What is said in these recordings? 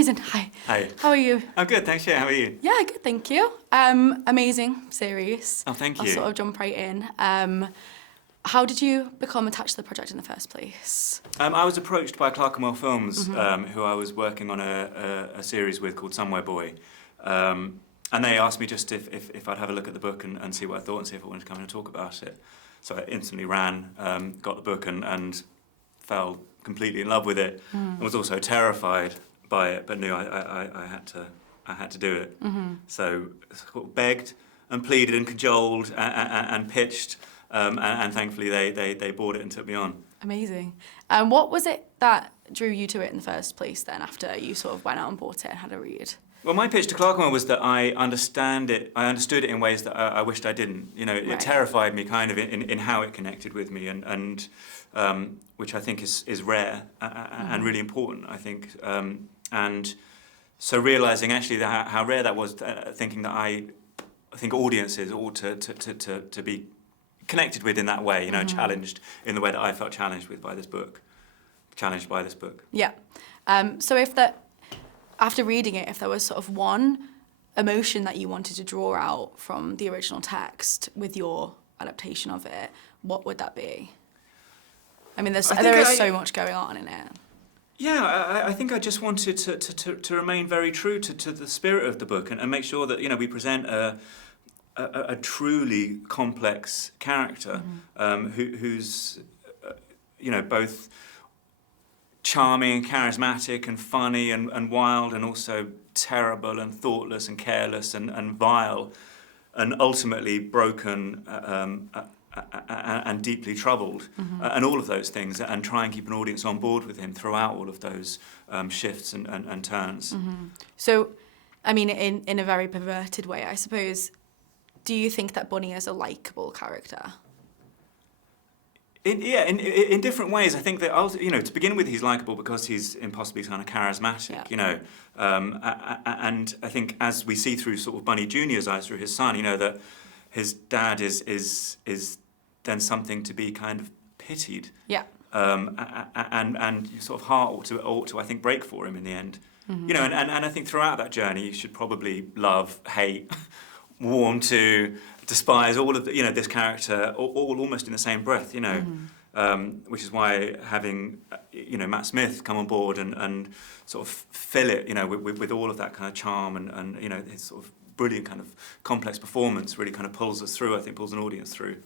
amazing. Hi. Hi. How are you? I'm good, thanks. Yeah, how are you? Yeah, good, thank you. Amazing series. Oh, thank I'll you. sort of jump right in. How did you become attached to the project in the first place? I was approached by Clerkenwell Films, who I was working on a series with called Somewhere Boy. And they asked me just if I'd have a look at the book and see what I thought and see if I wanted to come in and talk about it. So I instantly ran, got the book and fell completely in love with it. I was also terrified by it, but knew I had to do it. So sort of begged and pleaded and cajoled and pitched, and thankfully they bought it and took me on. Amazing. What was it that drew you to it in the first place then, after you sort of went out and bought it and had a read? Well, my pitch to Clerkenwell was that I understood it in ways that I wished I didn't. You know, it terrified me kind of in how it connected with me, and which I think is rare and really important, I think. And so realising actually that how rare that was, thinking that I think audiences ought to be connected with in that way, you know, challenged in the way that I felt challenged by this book. Yeah. So after reading it, if there was sort of one emotion that you wanted to draw out from the original text with your adaptation of it, what would that be? I mean, there is so much going on in it. Yeah, I think I just wanted to remain very true to the spirit of the book and make sure that, you know, we present a truly complex character who's, you know, both charming and charismatic and funny and wild and also terrible and thoughtless and careless and vile and ultimately broken and deeply troubled and all of those things, and try and keep an audience on board with him throughout all of those shifts and turns. So, I mean, in a very perverted way, I suppose, do you think that Bunny is a likeable character? In different ways. I think that, you know, to begin with, he's likeable because he's impossibly kind of charismatic, you know. And I think as we see through sort of Bunny Jr.'s eyes, through his son, you know, that his dad is then something to be kind of pitied. Yeah. And your sort of heart ought to I think break for him in the end. You know, and I think throughout that journey you should probably love, hate, warm to, despise all of the, you know, this character all almost in the same breath, you know. Which is why having, you know, Matt Smith come on board and sort of fill it, you know, with all of that kind of charm and you know, his sort of brilliant kind of complex performance really kind of pulls us through, I think pulls an audience through.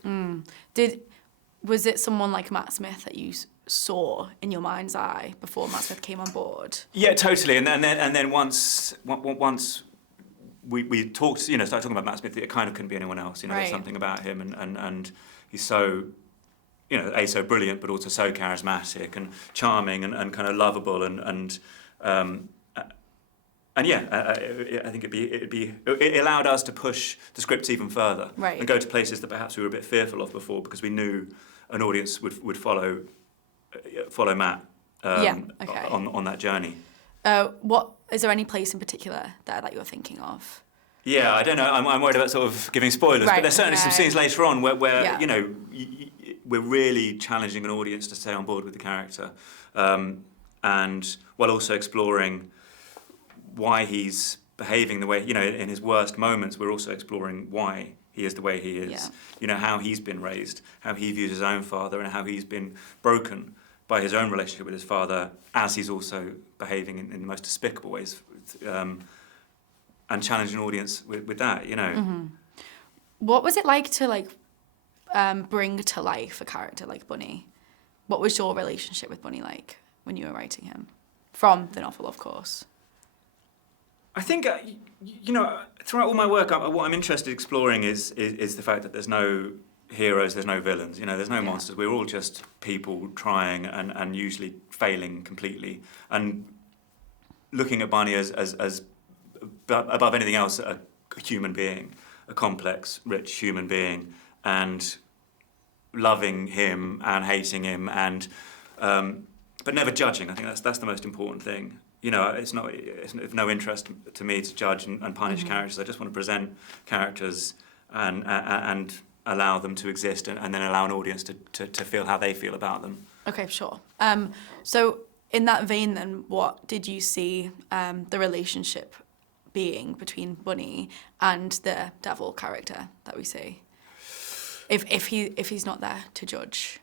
Was it someone like Matt Smith that you saw in your mind's eye before Matt Smith came on board? Yeah, totally. And then once we talked, you know, started talking about Matt Smith, it kind of couldn't be anyone else. You know, there's something about him, and he's so, you know, so brilliant, but also so charismatic and charming and kind of lovable and yeah, I think it allowed us to push the scripts even further and go to places that perhaps we were a bit fearful of before, because we knew an audience would follow Matt on that journey. Is there any place in particular that you're thinking of? Yeah, I don't know. I'm worried about sort of giving spoilers, but there's certainly some scenes later on where you know, we're really challenging an audience to stay on board with the character, and while also exploring why he's behaving the way, you know, in his worst moments. We're also exploring why he is the way he is. You know, how he's been raised, how he views his own father, and how he's been broken by his own relationship with his father, as he's also behaving in the most despicable ways, and challenging an audience with that, you know. What was it like to bring to life a character like Bunny? What was your relationship with Bunny like when you were writing him? From the novel, of course. I think, you know, throughout all my work, what I'm interested in exploring is the fact that there's no heroes, there's no villains, you know, there's no monsters. We're all just people trying and usually failing completely. And looking at Bunny as above anything else, a human being, a complex, rich human being, and loving him and hating him, and but never judging. I think that's the most important thing. You know, it's of no interest to me to judge and punish characters. I just want to present characters and allow them to exist, and then allow an audience to feel how they feel about them. Okay, sure. So in that vein, then, what did you see the relationship being between Bunny and the devil character that we see? If he's not there to judge.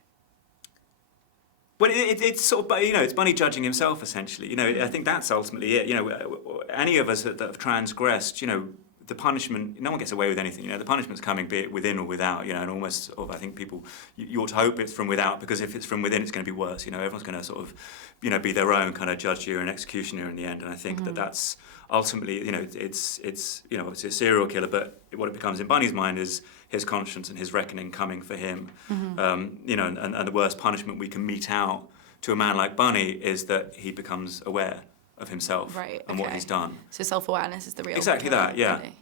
Well, it's sort of, you know, it's Bunny judging himself, essentially. You know, I think that's ultimately it. You know, any of us that have transgressed, you know, the punishment, no one gets away with anything. You know, the punishment's coming, be it within or without, you know, and almost sort of, I think people, you ought to hope it's from without, because if it's from within, it's going to be worse. You know, everyone's going to sort of, you know, be their own kind of judge, jury, and executioner in the end. And I think that's ultimately, you know, it's you know, obviously a serial killer, but what it becomes in Bunny's mind is his conscience and his reckoning coming for him. You know, and the worst punishment we can mete out to a man like Bunny is that he becomes aware of himself and what he's done. So self-awareness is the real exactly killer, that, yeah. Really.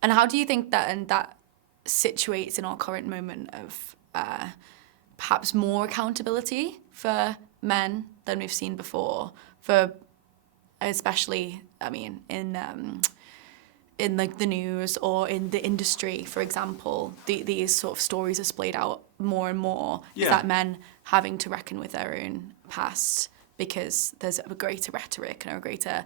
And how do you think that situates in our current moment of perhaps more accountability for men than we've seen before, for especially, I mean, in like the news or in the industry, for example, these sort of stories are splayed out more and more. Yeah. Is that men having to reckon with their own past because there's a greater rhetoric and a greater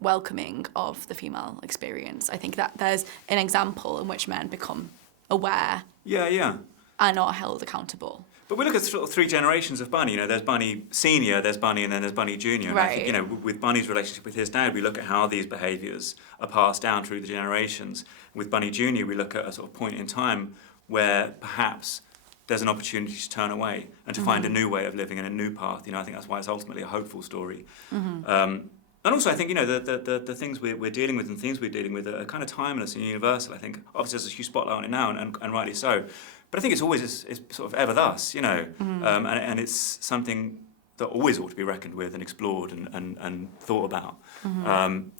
welcoming of the female experience. I think that there's an example in which men become aware and are held accountable. But we look at sort of three generations of Bunny. You know, there's Bunny Senior, there's Bunny, and then there's Bunny Junior. And I think, you know, with Bunny's relationship with his dad, we look at how these behaviours are passed down through the generations. With Bunny Junior, we look at a sort of point in time where perhaps there's an opportunity to turn away and to find a new way of living and a new path. You know, I think that's why it's ultimately a hopeful story. And also, I think, you know, the things we're dealing with and themes we're dealing with are kind of timeless and universal. I think obviously there's a huge spotlight on it now, and rightly so. But I think it's always is sort of ever thus, you know, and it's something that always ought to be reckoned with and explored and thought about. And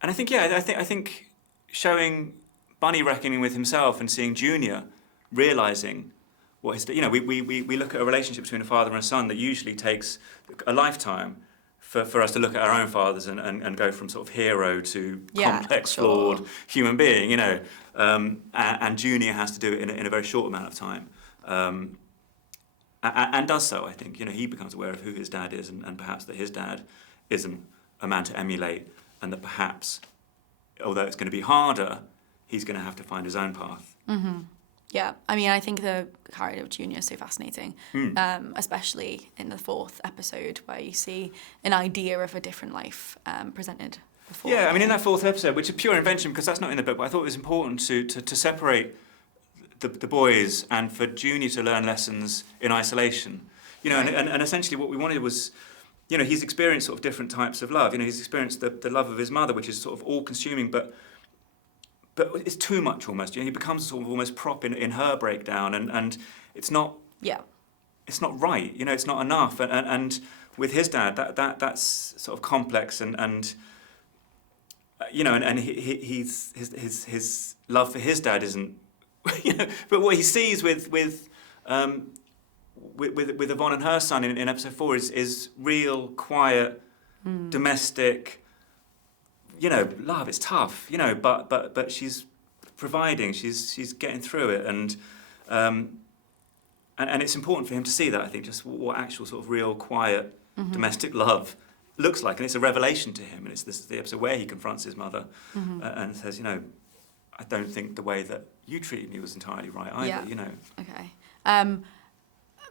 I think, I think showing Bunny reckoning with himself and seeing Junior realising what his, you know, we look at a relationship between a father and a son that usually takes a lifetime for us to look at our own fathers and go from sort of hero to complex, flawed human being, you know. And Junior has to do it in a very short amount of time. And does so, I think. You know, he becomes aware of who his dad is and perhaps that his dad isn't a man to emulate, and that perhaps, although it's going to be harder, he's going to have to find his own path. Yeah, I mean, I think the character of Junior is so fascinating, especially in the 4th episode where you see an idea of a different life presented before. Yeah, I mean, in that 4th episode, which is pure invention because that's not in the book, but I thought it was important to separate the boys and for Junior to learn lessons in isolation. You know, and essentially what we wanted was, you know, he's experienced sort of different types of love. You know, he's experienced the love of his mother, which is sort of all-consuming, but it's too much almost. You know, he becomes sort of almost prop in her breakdown, and it's not. Yeah. It's not right. You know, it's not enough. And with his dad, that's sort of complex and you know, and his love for his dad isn't. You know, but what he sees with Yvonne and her son in episode 4 is real, quiet, domestic. You know, love. It's tough. You know, but she's providing. She's getting through it, and it's important for him to see that. I think just what actual sort of real, quiet, domestic love looks like, and it's a revelation to him. And it's the episode where he confronts his mother and says, you know, I don't think the way that you treated me was entirely right either. Yeah. You know. Okay.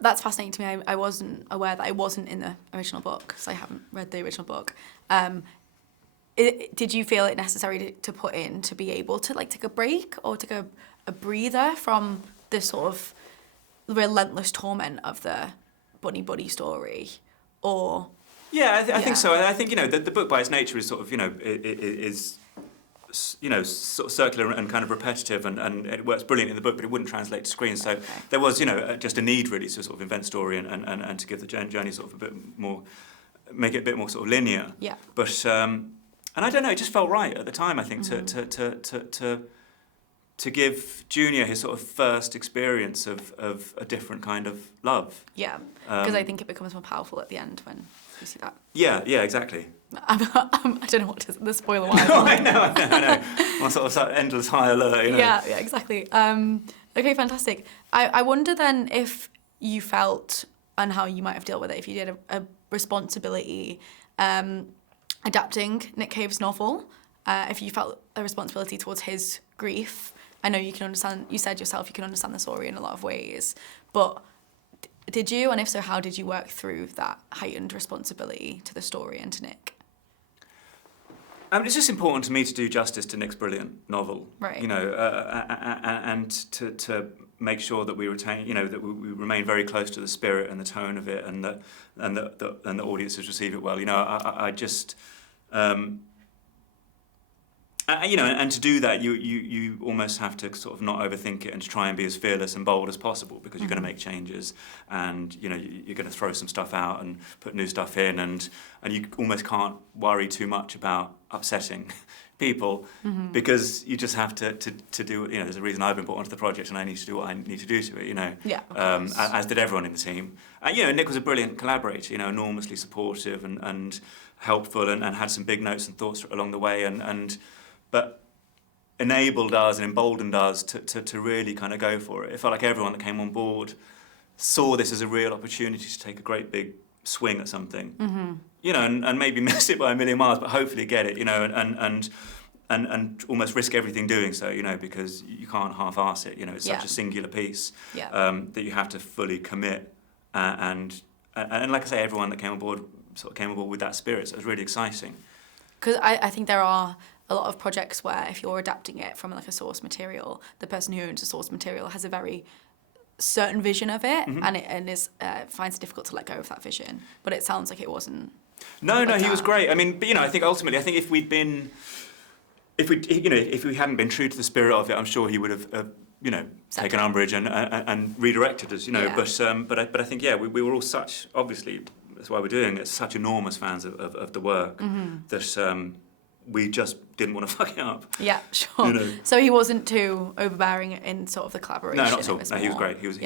That's fascinating to me. I wasn't aware that I wasn't in the original book, because I haven't read the original book. Did you feel it necessary to put in to be able to like take a break or take a breather from the sort of relentless torment of the Bunny Buddy story, or? Yeah, I think so. I think, you know, the book by its nature is sort of, you know, is you know, sort of circular and kind of repetitive, and it works brilliant in the book, but it wouldn't translate to screen. So there was, you know, just a need really to sort of invent story and to give the journey sort of a bit more, make it a bit more sort of linear. Yeah. But and I don't know, it just felt right at the time, I think, to give Junior his sort of first experience of a different kind of love. Yeah, because I think it becomes more powerful at the end when you see that. Yeah, exactly. I don't know what to, the spoiler one. No, I know. One sort of endless high alert, you know. Yeah, exactly. Okay, fantastic. I wonder then if you felt and how you might have dealt with it if you did a responsibility adapting Nick Cave's novel, if you felt a responsibility towards his grief. I know you can understand, you said yourself, you can understand the story in a lot of ways, but did you? And if so, how did you work through that heightened responsibility to the story and to Nick? It's just important to me to do justice to Nick's brilliant novel, right? And to make sure that we retain, that we remain very close to the spirit and the tone of it, and the audiences receive it well. I just. And to do that, you almost have to sort of not overthink it and to try and be as fearless and bold as possible, because you're going to make changes, and you're going to throw some stuff out and put new stuff in, and you almost can't worry too much about upsetting people, because you just have to do. There's a reason I've been brought onto the project, and I need to do what I need to do to it. Yeah. As did everyone in the team. Nick was a brilliant collaborator. Enormously supportive and helpful, and had some big notes and thoughts along the way, but enabled us and emboldened us to really kind of go for it. It felt like everyone that came on board saw this as a real opportunity to take a great big swing at something, and maybe miss it by a million miles, but hopefully get it, and almost risk everything doing so, because you can't half-arse it. It's such a singular piece that you have to fully commit, and like I say, everyone that came on board sort of came on board with that spirit, so it was really exciting. Because I think there are a lot of projects where if you're adapting it from like a source material, the person who owns the source material has a very certain vision of it, and finds it difficult to let go of that vision. But it sounds like it wasn't. No, he was great. But I think ultimately, if we hadn't been true to the spirit of it, I'm sure he would have taken umbrage and redirected us. But I think we were all such, obviously that's why we're doing it, such enormous fans of the work that. We just didn't want to fuck it up. Yeah, sure. So he wasn't too overbearing in sort of the collaboration. No, not at all. No, he was great. He was.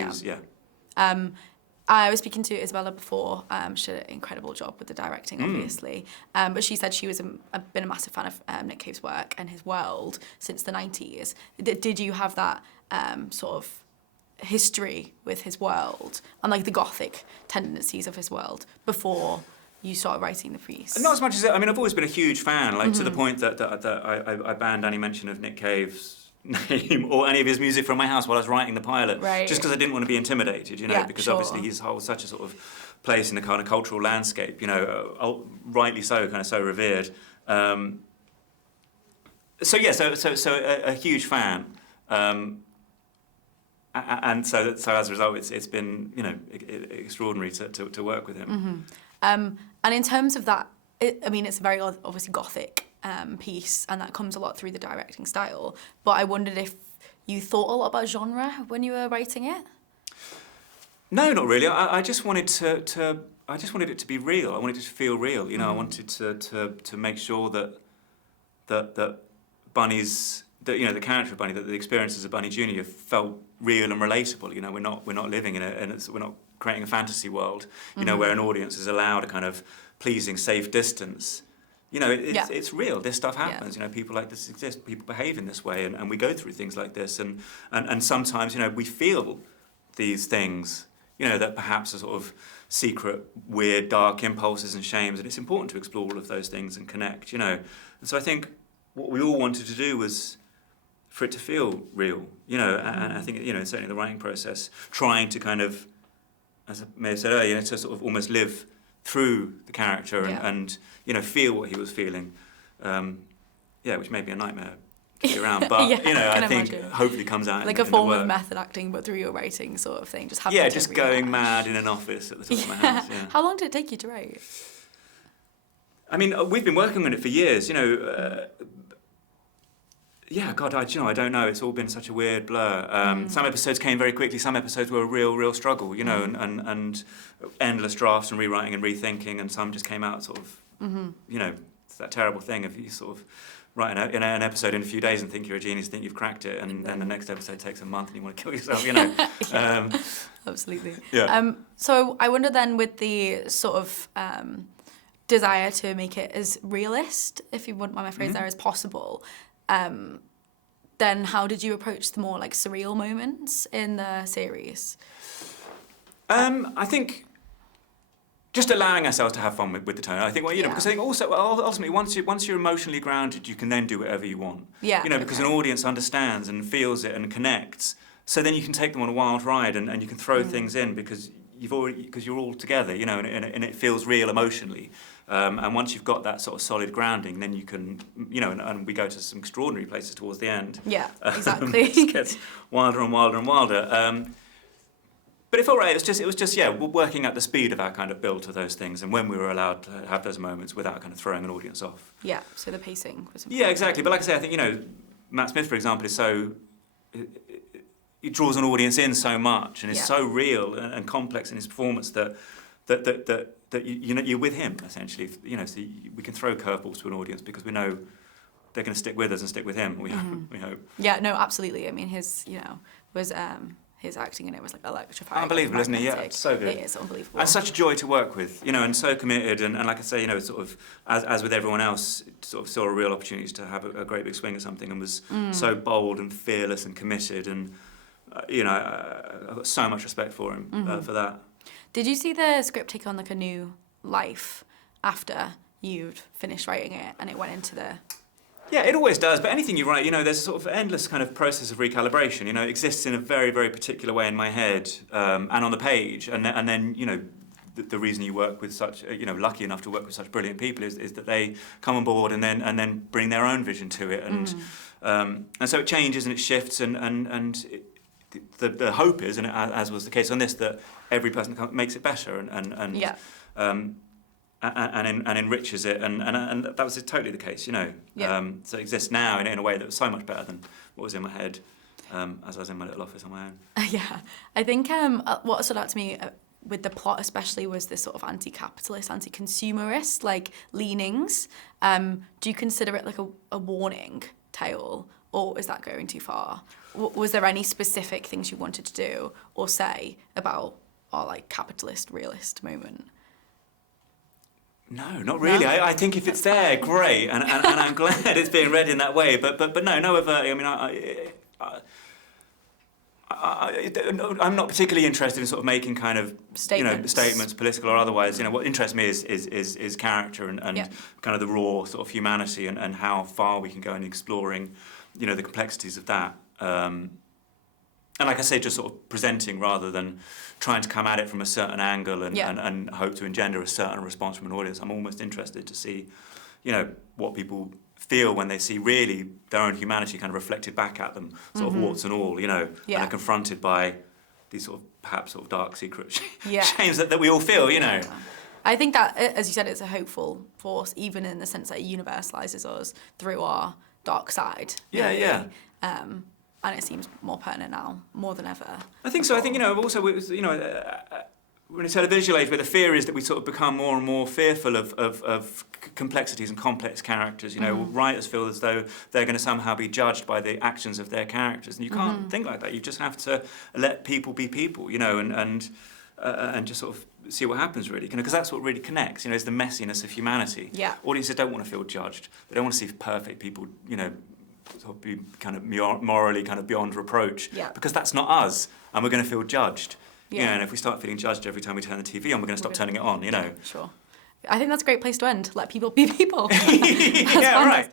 I was speaking to Isabella before. She did an incredible job with the directing, obviously. But she said she was been a massive fan of Nick Cave's work and his world since the 90s. Did you have that sort of history with his world and like the gothic tendencies of his world before you started writing the piece? Not as much as I've always been a huge fan, to the point that I banned any mention of Nick Cave's name or any of his music from my house while I was writing the pilot, just because I didn't want to be intimidated, because obviously he holds such a sort of place in the kind of cultural landscape, rightly so, kind of so revered. So a huge fan, and so as a result, it's been extraordinary to work with him. And in terms of that, it's a very obviously gothic piece, and that comes a lot through the directing style. But I wondered if you thought a lot about genre when you were writing it. No, not really. I just wanted I just wanted it to be real. I wanted it to feel real. I wanted to make sure that Bunny's, the character of Bunny, that the experiences of Bunny Jr. felt real and relatable. We're not living we're not creating a fantasy world, where an audience is allowed a kind of pleasing, safe distance. It's real. This stuff happens. People like this exist. People behave in this way, and we go through things like this. And sometimes, we feel these things, that perhaps are sort of secret, weird, dark impulses and shames. And it's important to explore all of those things and connect, And so I think what we all wanted to do was for it to feel real, And I think, certainly the writing process, trying to kind of, as I may have said earlier, to sort of almost live through the character and feel what he was feeling, which may be a nightmare to be around, but I think imagine. Hopefully comes out like in a form the work. of method acting, but through your writing sort of thing. Just just going mad in an office at the top of my house. Yeah. How long did it take you to write? We've been working on it for years. God, I don't know. It's all been such a weird blur. Some episodes came very quickly. Some episodes were a real struggle, and endless drafts and rewriting and rethinking. And some just came out sort of, it's that terrible thing of you sort of write an episode in a few days and think you're a genius, think you've cracked it, and then the next episode takes a month and you want to kill yourself, Absolutely. Yeah. So I wonder then, with the sort of desire to make it as realist, if you wouldn't mind my phrase there, as possible, then how did you approach the more like surreal moments in the series? I think just allowing ourselves to have fun with the tone. I think, well, you know, because I think also ultimately once you're emotionally grounded, you can then do whatever you want. Yeah. You know, because an audience understands and feels it and connects. So then you can take them on a wild ride and you can throw things in because you're all together, you know, and it feels real emotionally. And once you've got that sort of solid grounding, then you can, you know, and we go to some extraordinary places towards the end. Yeah, exactly. It gets wilder and wilder and wilder. But it felt right. It was just working at the speed of our kind of build to those things, and when we were allowed to have those moments without kind of throwing an audience off. Yeah. So the pacing was important. Yeah, exactly. But like I say, I think, you know, Matt Smith, for example, is so. It draws an audience in so much, and is so real and complex in his performance that you know, you're with him essentially. You know, so we can throw curveballs to an audience because we know they're going to stick with us and stick with him. We hope. Yeah, no, absolutely. I mean, his his acting in it was like electrifying. Unbelievable, isn't it? Yeah, it's so good. It is unbelievable. And such a joy to work with, you know, and so committed. And like I say, you know, sort of as with everyone else, sort of saw a real opportunity to have a great big swing at something, and was so bold and fearless and committed. And you know, I've got so much respect for him for that. Did you see the script take on like a new life after you'd finished writing it and it went into the... Yeah, it always does. But anything you write, you know, there's a sort of endless kind of process of recalibration. You know, it exists in a very, very particular way in my head and on the page. And then, you know, the reason you work with such, you know, lucky enough to work with such brilliant people is that they come on board and then bring their own vision to it. And so it changes and it shifts and the hope is, and as was the case on this, that every person makes it better and enriches it, and that was totally the case, you know. So it exists now in a way that was so much better than what was in my head as I was in my little office on my own. Yeah, I think what stood out to me with the plot especially was this sort of anti-capitalist, anti-consumerist like leanings. Do you consider it like a warning tale, or is that going too far? Was there any specific things you wanted to do or say about our like capitalist realist moment? No, not really. No? I think if it's there, great, and I'm glad it's being read in that way. But no overtly. I mean, I'm not particularly interested in sort of making kind of statements, political or otherwise. You know, what interests me is character and kind of the raw sort of humanity and how far we can go in exploring, you know, the complexities of that. And like I say, just sort of presenting rather than trying to come at it from a certain angle and hope to engender a certain response from an audience. I'm almost interested to see, you know, what people feel when they see really their own humanity kind of reflected back at them, sort of warts and all, you know, and are confronted by these sort of perhaps sort of dark secret shames that we all feel, you know. I think that, as you said, it's a hopeful force, even in the sense that it universalises us through our dark side. Really. And it seems more pertinent now, more than ever. I think so. I think, you know, also, you know, when it's had a visual age where the fear is that we sort of become more and more fearful of complexities and complex characters, you know, writers feel as though they're going to somehow be judged by the actions of their characters. And you can't think like that. You just have to let people be people, you know, and just sort of see what happens, really. Because that's what really connects, you know, is the messiness of humanity. Yeah. Audiences don't want to feel judged. They don't want to see perfect people, you know, sort of be kind of morally kind of beyond reproach, because that's not us, and we're going to feel judged. You know, and if we start feeling judged every time we turn the TV on, we're going to stop turning it on, you know. Sure. I think that's a great place to end. Let people be people. That's fantastic. Right.